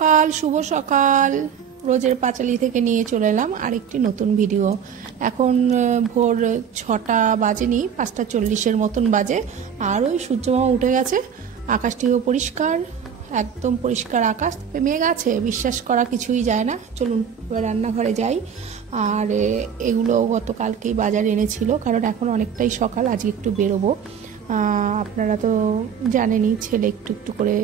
সকাল, শুভ সকাল। রোজের পাঁচালি থেকে নিয়ে চলে এলাম আরেকটি নতুন ভিডিও। এখন ভোর 6টা বাজেনি, 5:40 মতন বাজে। আর ওই সূর্যমামা উঠে গেছে, আকাশটিও পরিষ্কার, একদম পরিষ্কার আকাশ। মেঘ আছে, বিশ্বাস করা কিছুই যায় না। চলুন এবার রান্নাঘরে যাই। আর এগুলো গতকালকেই বাজার এনেছিল, কারণ এখন অনেকটাই সকাল, আজকে একটু বেরোবো। আপনারা তো জানেনই, ছেলে একটু একটু করে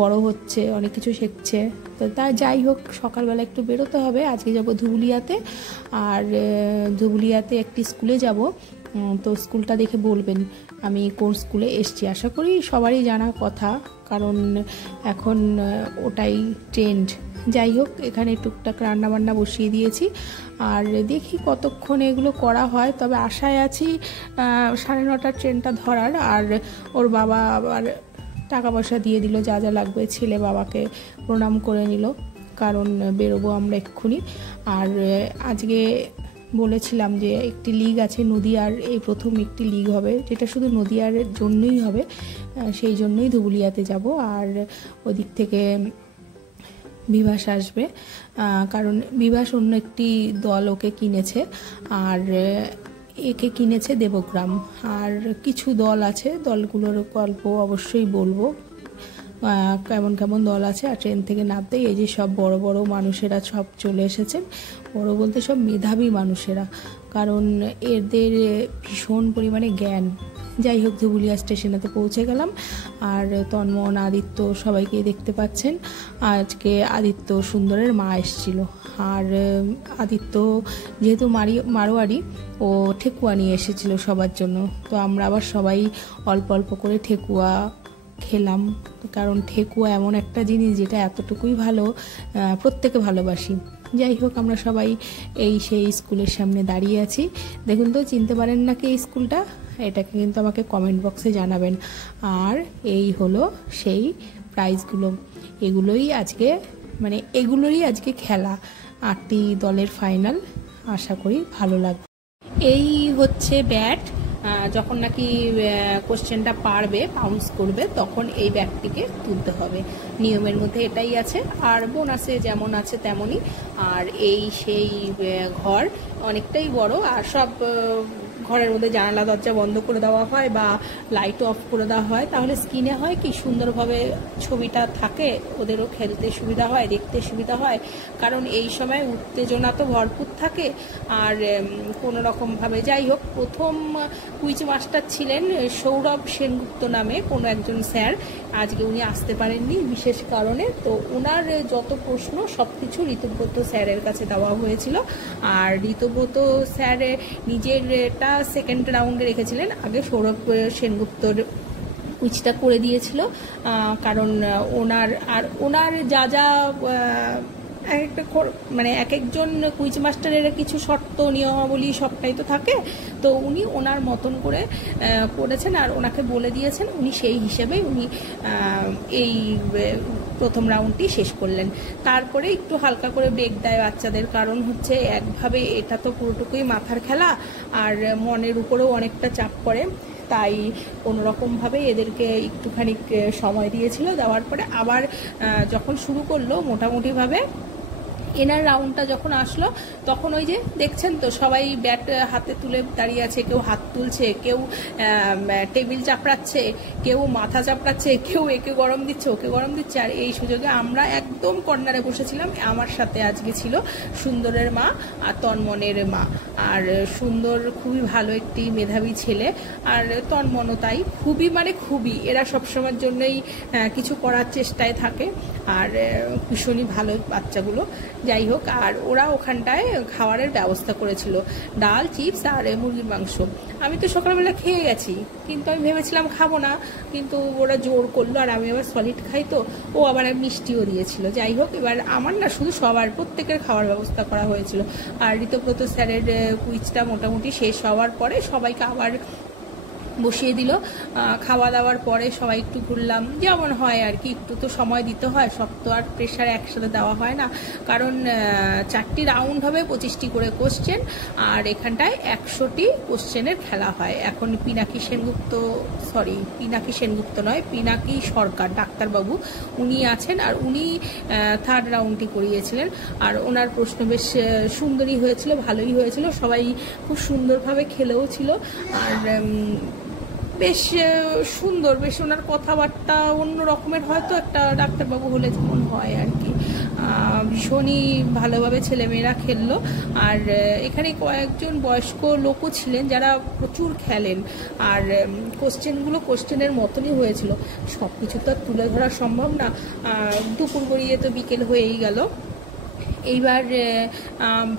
বড় হচ্ছে, অনেক কিছু শিখছে। তো তাই যাই হোক, সকালবেলা একটু বেরোতে হবে। আজকে যাব ধুবুলিয়াতে। আর ধুবুলিয়াতে একটি স্কুলে যাব। তো স্কুলটা দেখে বলবেন আমি কোন স্কুলে এসছি। আশা করি সবারই জানা কথা, কারণ এখন ওটাই ট্রেন্ড। যাই হোক, এখানে টুকটাক রান্নাবান্না বসিয়ে দিয়েছি। আর দেখি কতক্ষণ এগুলো করা হয়। তবে আশায় আছি 9:30 ট্রেনটা ধরার। আর ওর বাবা আবার টাকা পয়সা দিয়ে দিল, যা যা লাগবে। ছেলে বাবাকে প্রণাম করে নিল, কারণ বেরোবো আমরা এক্ষুনি। আর আজকে বলেছিলাম যে একটি লিগ আছে নদিয়ার, এই প্রথম একটি লিগ হবে, যেটা শুধু নদিয়ার জন্যই হবে। সেই জন্যই ধুবুলিয়াতে যাব। আর ওদিক থেকে বিভাস আসবে, কারণ বিভাস অন্য একটি দল ওকে কিনেছে। আর একে কিনেছে দেবগ্রাম। আর কিছু দল আছে, দলগুলোর গল্প অবশ্যই বলবো, কেমন কেমন দল আছে। আর ট্রেন থেকে নামতেই এই যে সব বড় বড় মানুষেরা সব চলে এসেছেন। বড় বলতে সব মেধাবী মানুষেরা, কারণ এদের ভীষণ পরিমাণে জ্ঞান। যাই হোক, ধুবুলিয়া স্টেশনেতে পৌঁছে গেলাম। আর তন্মন, আদিত্য সবাইকে দেখতে পাচ্ছেন। আজকে আদিত্য সুন্দরের মা এসেছিল। আর আদিত্য যেহেতু মারোয়ারি, ও ঠেকুয়া নিয়ে এসেছিল সবার জন্য। তো আমরা আবার সবাই অল্প অল্প করে ঠেকুয়া খেলাম, কারণ ঠেকুয়া এমন একটা জিনিস যেটা এতটুকুই ভালো, প্রত্যেকে ভালোবাসি। যাই হোক, আমরা সবাই সেই স্কুলের সামনে দাঁড়িয়ে আছি। দেখুন তো, চিনতে পারেন নাকি এই স্কুলটা? এটাকে কিন্তু আমাকে কমেন্ট বক্সে জানাবেন। আর এই হলো সেই প্রাইজগুলো। এগুলোরই আজকে খেলা, 8টি দলের ফাইনাল। আশা করি ভালো লাগবে। এই হচ্ছে ব্যাট। যখন নাকি কোশ্চেনটা পারবে, বাউন্স করবে, তখন এই ব্যাটটিকে তুলতে হবে। নিয়মের মধ্যে এটাই আছে। আর বোনাসে যেমন আছে তেমনই। আর সেই ঘর অনেকটাই বড়। আর সব ঘরের মধ্যে জানালা দরজা বন্ধ করে দেওয়া হয় বা লাইট অফ করে দেওয়া হয়, তাহলে স্ক্রিনে হয় কি সুন্দরভাবে ছবিটা থাকে, ওদেরও খেলতে সুবিধা হয়, দেখতে সুবিধা হয়। কারণ এই সময় উত্তেজনা তো ভরপুর থাকে। আর কোনো রকমভাবে, যাই হোক, প্রথম কুইজ মাস্টার ছিলেন সৌরভ সেনগুপ্ত নামে কোনো একজন স্যার। আজকে উনি আসতে পারেননি বিশেষ কারণে। তো ওনার যত প্রশ্ন সব কিছু ঋতব্রত স্যারের কাছে দেওয়া হয়েছিল। আর ঋতব্রত স্যার নিজেরটা সেকেন্ড রাউন্ডে রেখেছিলেন, আগে সৌরভ সেনগুপ্তর কুইজটা করে দিয়েছিল। কারণ ওনার যা যা এক একজন কুইজ মাস্টারের কিছু শর্ত নিয়মাবলী সবটাই তো থাকে। তো উনি ওনার মতন করে করেছেন, আর ওনাকে বলে দিয়েছেন। উনি সেই হিসেবেই এই প্রথম রাউন্ডটি শেষ করলেন। তারপরে একটু হালকা করে ব্রেক দেয় বাচ্চাদের, কারণ হচ্ছে একভাবে এটা তো পুরোটুকুই মাথার খেলা, আর মনের উপরেও অনেকটা চাপ পড়ে। তাই কোনোরকমভাবে এদেরকে একটুখানি সময় দিয়েছিল। দেওয়ার পরে আবার যখন শুরু করলো মোটামুটিভাবে, এনার রাউন্ডটা যখন আসলো, তখন ওই যে দেখছেন তো, সবাই ব্যাট হাতে তুলে দাঁড়িয়ে আছে। কেউ হাত তুলছে, কেউ টেবিল চাপড়াচ্ছে, কেউ মাথা চাপড়াচ্ছে, কেউ একে গরম দিচ্ছে, ওকে গরম দিচ্ছে। আর এই সুযোগে আমরা একদম কর্নারে বসেছিলাম। আমার সাথে আজকে ছিল সুন্দরের মা আর তন্মনের মা। আর সুন্দর খুবই ভালো একটি মেধাবী ছেলে, আর তন্মনও তাই, খুবই এরা সবসময়ের জন্যই কিছু করার চেষ্টায় থাকে। আর ভীষণই ভালো বাচ্চাগুলো। যাই হোক, আর ওরা ওখানটায় খাবারের ব্যবস্থা করেছিল, ডাল, চিপস আর মুরগির মাংস। আমি তো সকালবেলা খেয়ে গেছি, কিন্তু আমি ভেবেছিলাম খাবো না, কিন্তু ওরা জোর করলো। আর আমি আবার সলিড খাই, তো ও আবার মিষ্টিও দিয়েছিল। যাই হোক, এবার আমার না, শুধু প্রত্যেকের খাওয়ার ব্যবস্থা করা হয়েছিল। আর ঋতব্রত স্যারের কুইজটা মোটামুটি শেষ হওয়ার পরে সবাইকে আবার বসিয়ে দিল। খাওয়া দাওয়ার পরে সবাই একটু ঘুরলাম, যেমন হয় আর কি, একটু তো সময় দিতে হয়, সব তো আর প্রেশার একসাথে দেওয়া হয় না, কারণ 4টি রাউন্ড হবে, 25টি করে কোশ্চেন, আর এখানটায় 100টি কোশ্চেনের খেলা হয়। এখন পিনাকি সেনগুপ্ত নয়, পিনাকি সরকার ডাক্তারবাবু, উনি আছেন, আর উনি 3rd রাউন্ডটি করিয়েছিলেন। আর ওনার প্রশ্ন বেশ সুন্দরই হয়েছিল, ভালোই হয়েছিল, সবাই খুব সুন্দরভাবে খেলেও ছিল। আর বেশ সুন্দর, বেশ ওনার কথাবার্তা অন্য রকমের, হয়তো একটা ডাক্তারবাবু হলে যেমন হয় আর কি। ভীষণই ভালোভাবে ছেলেমেয়েরা খেললো। আর এখানে কয়েকজন বয়স্ক লোকও ছিলেন যারা প্রচুর খেলেন। আর কোশ্চেনের মতনই হয়েছিল, সব কিছু তো আর তুলে ধরা সম্ভব না। দুপুর গড়িয়ে তো বিকেল হয়েই গেল। এইবার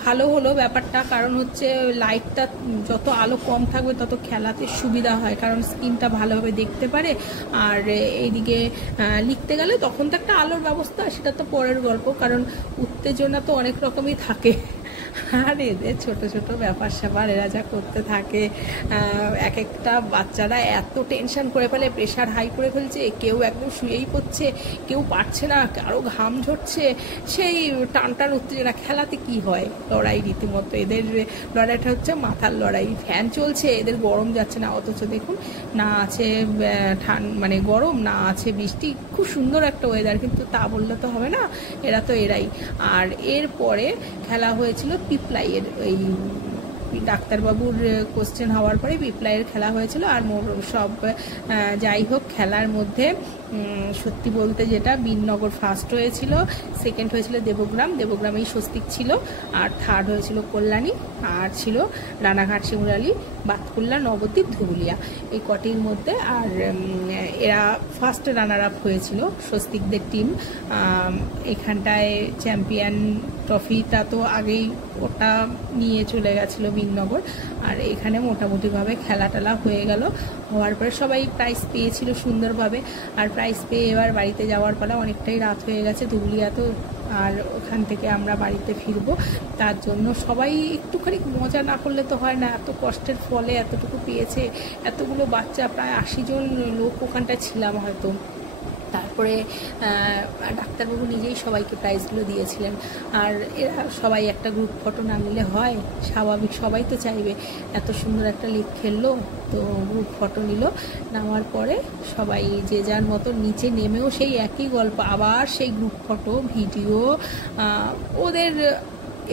ভালো হলো ব্যাপারটা, কারণ হচ্ছে লাইটটা যত আলো কম থাকবে তত খেলাতে সুবিধা হয়, কারণ স্ক্রিনটা ভালোভাবে দেখতে পারে। আর এইদিকে লিখতে গেলে তখন তো একটা আলোর ব্যবস্থা, সেটা তো পরের গল্প, কারণ উত্তেজনা তো অনেক রকমই থাকে। আর এদের ছোট ছোট ব্যাপার স্যাপার এরা যা করতে থাকে, এক একটা বাচ্চারা এত টেনশন করে ফেলে, প্রেশার হাই করে ফেলছে, কেউ একদম শুয়েই পড়ছে, কেউ পারছে না, কারো ঘাম ঝরছে, সেই টান উত্তেজনা। খেলাতে কি হয়, লড়াই রীতিমতো, এদের লড়াইটা হচ্ছে মাথার লড়াই। ফ্যান চলছে, এদের গরম যাচ্ছে না, অথচ দেখুন না আছে মানে গরম, না আছে বৃষ্টি, খুব সুন্দর একটা ওয়েদার, কিন্তু তা বললে তো হবে না, এরা তো এরাই। আর এরপরে খেলা হয়েছিল পিপলাইয়ের, ওই ডাক্তারবাবুর কোশ্চেন হওয়ার পরে পিপলাইয়ের খেলা হয়েছিল। আর সব যাই হোক, খেলার মধ্যে সত্যি বলতে যেটা, বীরনগর ফার্স্ট হয়েছিল, সেকেন্ড হয়েছিল দেবগ্রামেই স্বস্তিক ছিল, আর 3rd হয়েছিল কল্যাণী, আর ছিল রানাঘাট, শিমুরালী, বাতকুল্লা, নবদ্বীপ, ধুবুলিয়া, এই কটির মধ্যে। আর এরা ফার্স্ট রানার আপ হয়েছিল, স্বস্তিকদের টিম। এখানটায় চ্যাম্পিয়ন ট্রফিটা তো আগেই ওটা নিয়ে চলে গেছিলো বীরনগর। আর এখানে মোটামুটিভাবে খেলা টেলা হয়ে গেল, হওয়ার পরে সবাই প্রাইজ পেয়েছিল সুন্দরভাবে। আর প্রাইজ পেয়ে এবার বাড়িতে যাওয়ার পরে অনেকটাই রাত হয়ে গেছে ধুবুলিয়া তো, আর ওখান থেকে আমরা বাড়িতে ফিরবো, তার জন্য সবাই একটুখানি মজা না করলে তো হয় না। এত কষ্টের ফলে এতটুকু পেয়েছে, এতগুলো বাচ্চা, প্রায় 80 জন লোক ওখানটায় ছিলাম হয়তো। তারপরে ডাক্তারবাবু নিজেই সবাইকে প্রাইজগুলো দিয়েছিলেন। আর এরা সবাই একটা গ্রুপ ফটো না নিলে হয়, স্বাভাবিক, সবাই তো চাইবে, এত সুন্দর একটা লিগ খেললো, তো গ্রুপ ফটো নিল। নেওয়ার পরে সবাই যে যার মতো নিচে নেমেও সেই একই গল্প, আবার সেই গ্রুপ ফটো, ভিডিও। ওদের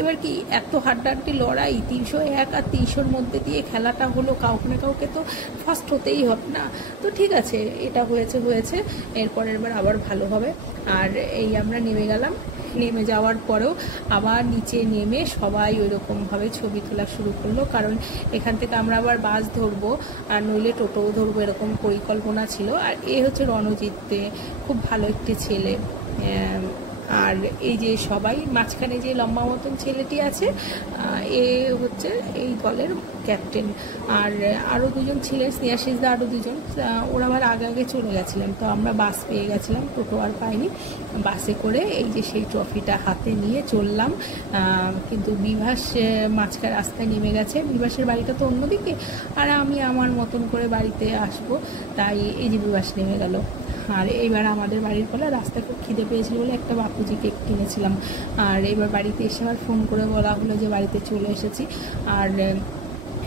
এবার কি এত হাড্ডাহাড্ডি লড়াই, 301 আর 300-র মধ্যে দিয়ে খেলাটা হলো, কাউকে না কাউকে তো ফার্স্ট হতেই হবে না। তো ঠিক আছে, এটা হয়েছে, এরপরের বার আবার ভালো হবে। আর এই আমরা নেমে গেলাম, নেমে যাওয়ার পরেও আবার নিচে নেমে সবাই ওই রকমভাবে ছবি তোলা শুরু করলো, কারণ এখান থেকে আমরা আবার বাস ধরবো, আর নইলে টোটোও ধরবো, এরকম পরিকল্পনা ছিল। আর এ হচ্ছে রণজিৎ, খুব ভালো একটি ছেলে। আর এই যে সবাই মাঝখানে যে লম্বা মতন ছেলেটি আছে, এ হচ্ছে এই দলের ক্যাপ্টেন। আর আরও 2জন ছিলেন, স্নেহাশিসদা, আরও 2জন, ওরা আবার আগে চলে গেছিলেন। তো আমরা বাস পেয়ে গেছিলাম, টোটো আর পাইনি। বাসে করে এই যে সেই ট্রফিটা হাতে নিয়ে চললাম। কিন্তু বিভাস মাঝখানে রাস্তায় নেমে গেছে, বিভাসের বাড়িটা তো অন্যদিকে, আর আমি আমার মতন করে বাড়িতে আসবো, তাই এই যে বিভাস নেমে গেল। আর এইবার আমাদের বাড়ির ফলে রাস্তায় খুব খিদে পেয়েছিল বলে একটা বাপুজি কেক কিনেছিলাম। আর এবার বাড়িতে এসে আবার ফোন করে বলা হলো যে বাড়িতে চলে এসেছি। আর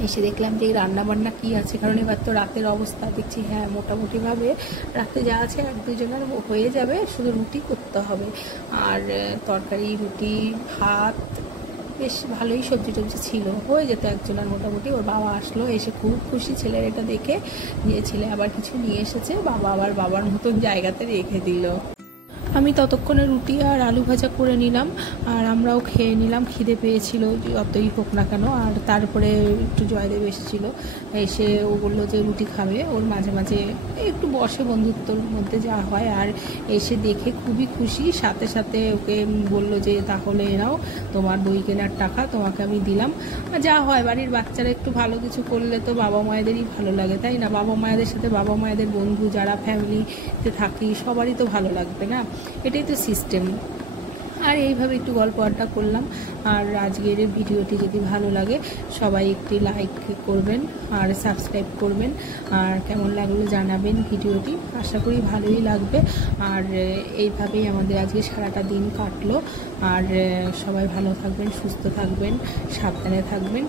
এসে দেখলাম যে এই রান্নাবান্না কী আছে, কারণ এবার তো রাতের অবস্থা দেখছি, হ্যাঁ মোটামুটিভাবে রাতে যা আছে 1-2 জনের হয়ে যাবে, শুধু রুটি করতে হবে। আর তরকারি, রুটি, ভাত, বেশ ভালোই সবজি টবজি ছিল, হয়ে যেত একজনের মোটামুটি। ওর বাবা আসলো, এসে খুব খুশি ছেলের এটা দেখে, যে ছেলে আবার কিছু নিয়ে এসেছে, বাবা আবার বাবার মতন জায়গাতে রেখে দিল। আমি ততক্ষণে রুটি আর আলু ভাজা করে নিলাম, আর আমরাও খেয়ে নিলাম, খিদে পেয়েছিল যতই হোক না কেন। আর তারপরে একটু জয়দেব এসেছিলো, এসে ও বললো যে রুটি খাবে, ওর মাঝে মাঝে একটু বসে, বন্ধুত্বর মধ্যে যা হয়। আর এসে দেখে খুবই খুশি, সাথে সাথে ওকে বললো যে তাহলে এরাও তোমার বই কেনার টাকা তোমাকে আমি দিলাম। যা হয়, বাড়ির বাচ্চারা একটু ভালো কিছু করলে তো বাবা মায়েদেরই ভালো লাগে, তাই না? বাবা মায়েদের সাথে বাবা মায়েদের বন্ধু যারা ফ্যামিলিতে থাকি, সবারই তো ভালো লাগবে না, এটাই তো সিস্টেম। আর এইভাবে একটু গল্প আড্ডা করলাম। আর আজকের ভিডিওটি যদি ভালো লাগে সবাই একটি লাইক করবেন আর সাবস্ক্রাইব করবেন, আর কেমন লাগলো জানাবেন ভিডিওটি। আশা করি ভালোই লাগবে। আর এইভাবেই আমাদের আজকে সারাটা দিন কাটলো। আর সবাই ভালো থাকবেন, সুস্থ থাকবেন, সাবধানে থাকবেন।